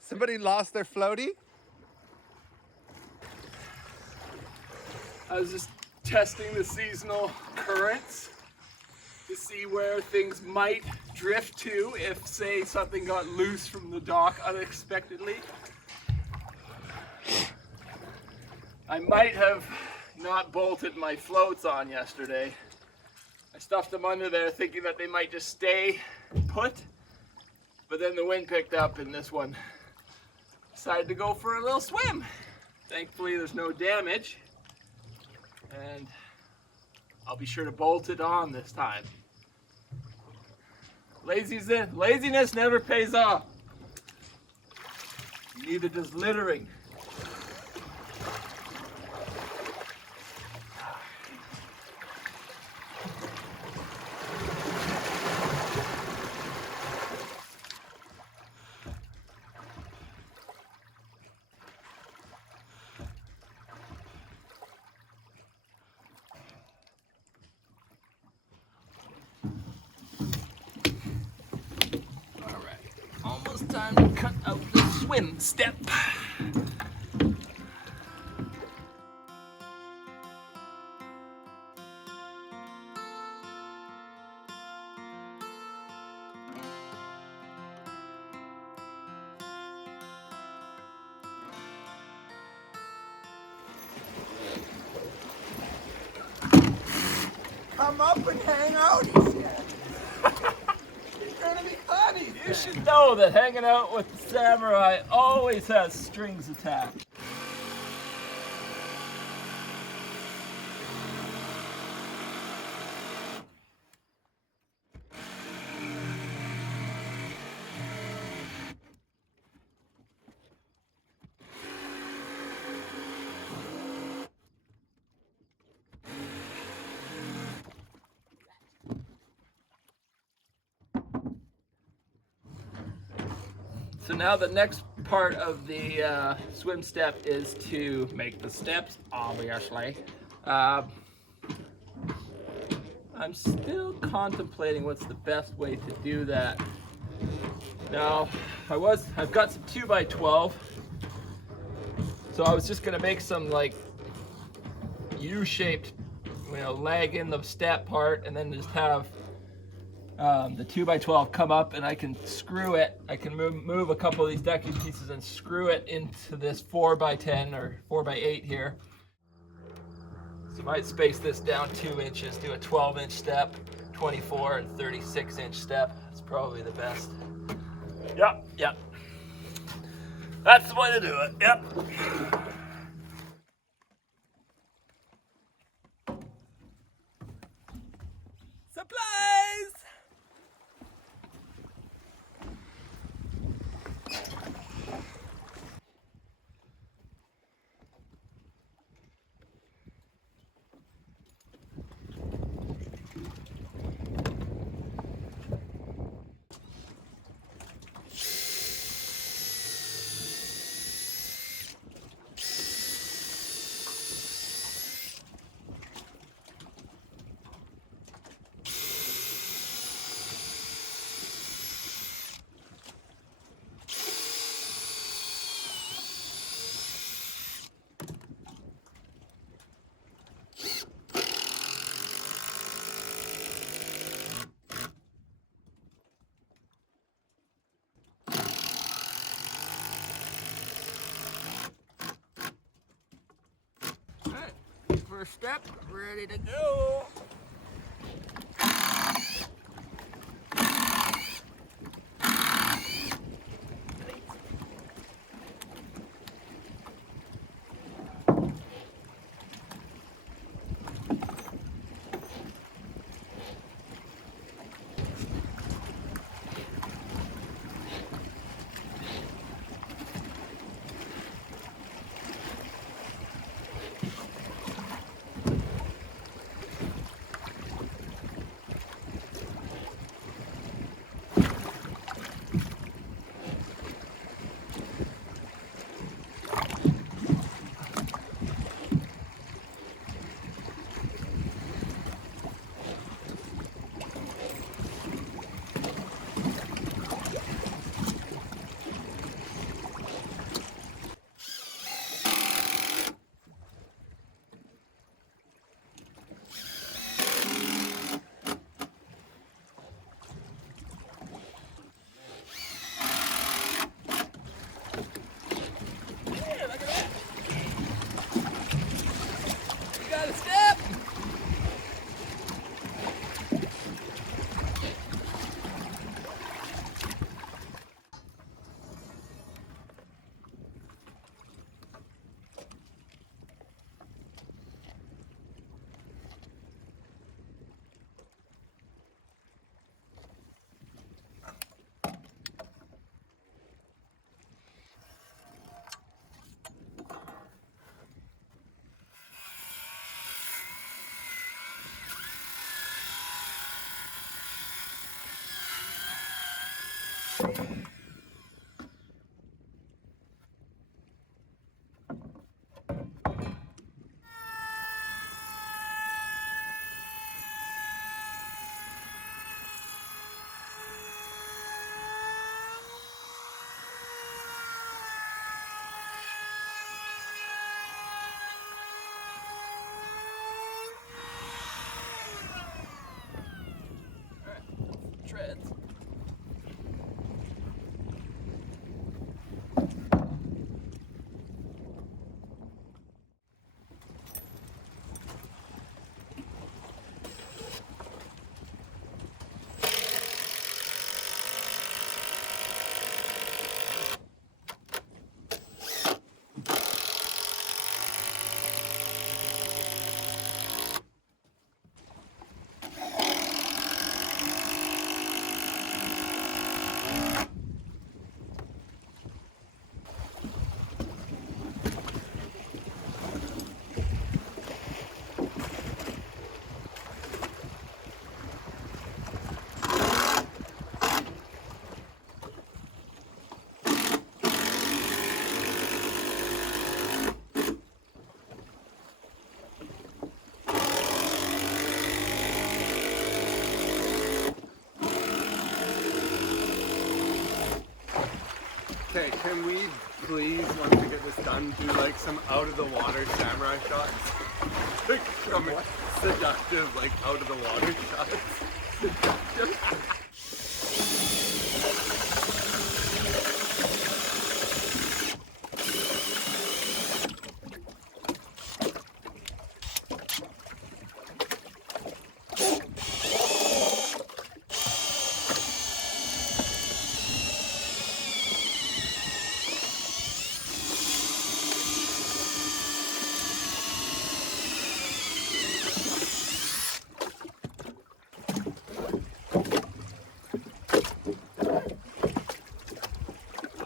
Somebody lost their floaty? I was just testing the seasonal currents to see where things might drift to if, say, something got loose from the dock unexpectedly. I might have not bolted my floats on yesterday. I stuffed them under there thinking that they might just stay put, but then the wind picked up and this one decided to go for a little swim. Thankfully there's no damage, and I'll be sure to bolt it on this time. Laziness never pays off. Neither does littering. Almost time to cut out the swim step. Come up and hang out, he said. He's gonna be funny. You should know that hanging out with the samurai always has strings attached. So now the next part of the swim step is to make the steps, obviously. I'm still contemplating what's the best way to do that. Now, I've got some 2x12, so I was just gonna make some like U-shaped, leg in the step part, and then just have the 2x12 come up, and I can screw it. I can move a couple of these decking pieces and screw it into this 4x10 or 4x8 here. So I might space this down 2 inches, do a 12-inch step, 24 and 36-inch step. That's probably the best. Yep. That's the way to do it, yep. Supplies! First step, ready to go. Treads. Okay, can we please, once we get this done, do like some out of the water samurai shots? Like some seductive, like out of the water shots. Seductive.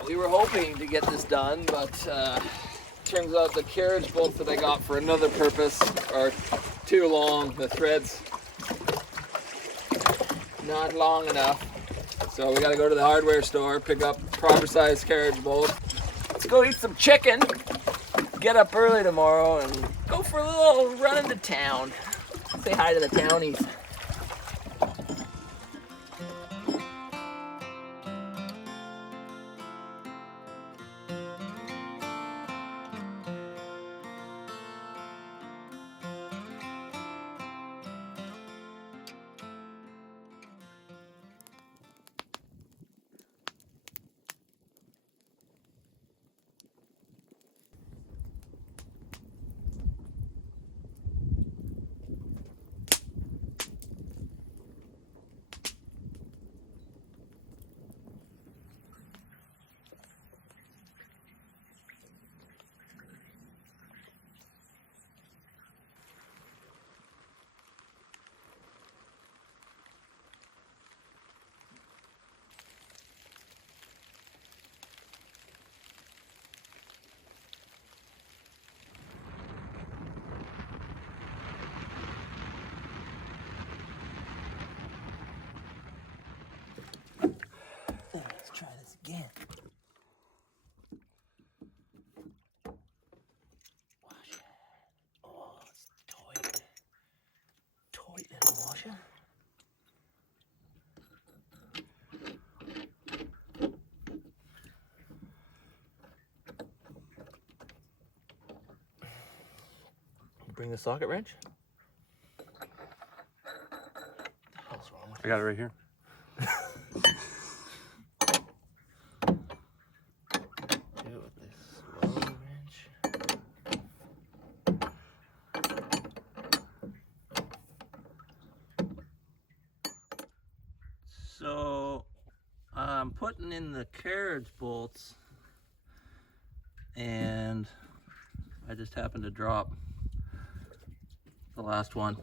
We were hoping to get this done, but turns out the carriage bolts that I got for another purpose are too long. The thread's not long enough. So we gotta go to the hardware store, pick up proper size carriage bolts. Let's go eat some chicken, get up early tomorrow, and go for a little run into town. Say hi to the townies. Let's try this again. Wash it. Oh, it's tight. Tight little washer. Bring the socket wrench. What the hell's wrong with I got it right here. do it with this slow wrench? So I'm putting in the carriage bolts, and I just happened to drop the last one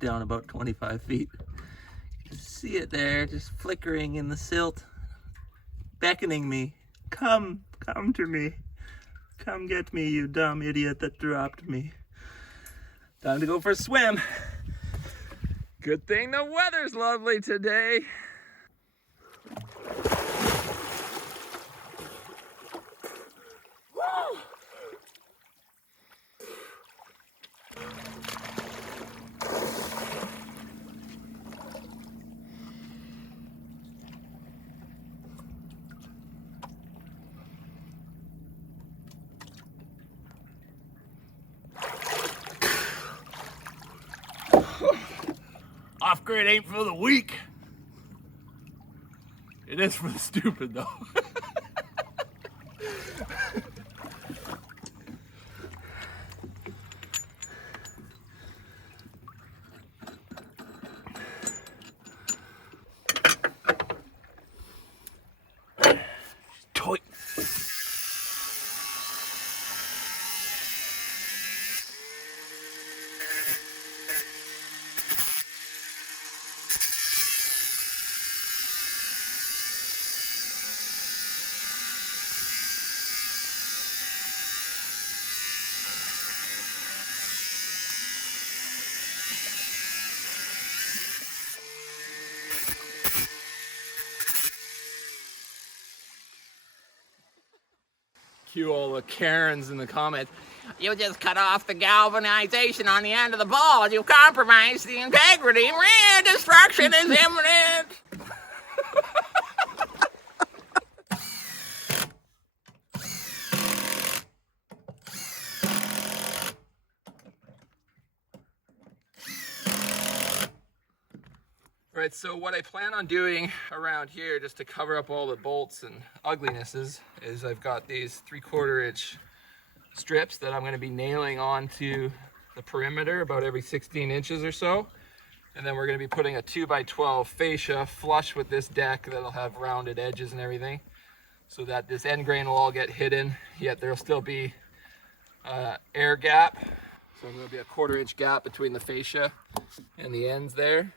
down about 25 feet. You can see it there, just flickering in the silt, beckoning me. Come to me. Come get me, you dumb idiot that dropped me. Time to go for a swim. Good thing the weather's lovely today. concrete ain't for the weak. It is for the stupid though. Toy. Cue all the Karens in the comments. You just cut off the galvanization on the end of the ball. You compromised the integrity. Destruction is imminent. Right, so what I plan on doing around here, just to cover up all the bolts and uglinesses, is I've got these 3/4 inch strips that I'm going to be nailing onto the perimeter about every 16 inches or so. And then we're going to be putting a 2x12 fascia flush with this deck that'll have rounded edges and everything, so that this end grain will all get hidden, yet there'll still be air gap. So there'll be a 1/4 inch gap between the fascia and the ends there.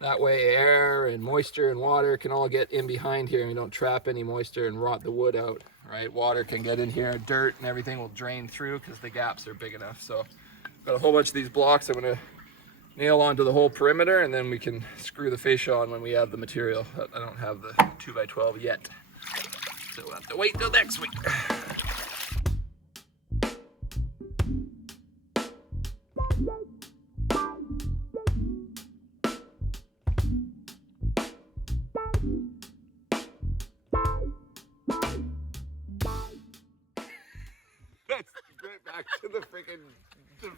That way air and moisture and water can all get in behind here, and we don't trap any moisture and rot the wood out, right? Water can get in here, dirt and everything will drain through because the gaps are big enough. So I've got a whole bunch of these blocks I'm going to nail onto the whole perimeter, and then we can screw the fascia on when we have the material. I don't have the 2x12 yet, so we'll have to wait till next week. Right back to the freaking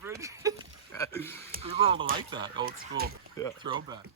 fridge. People don't like that old school throwback.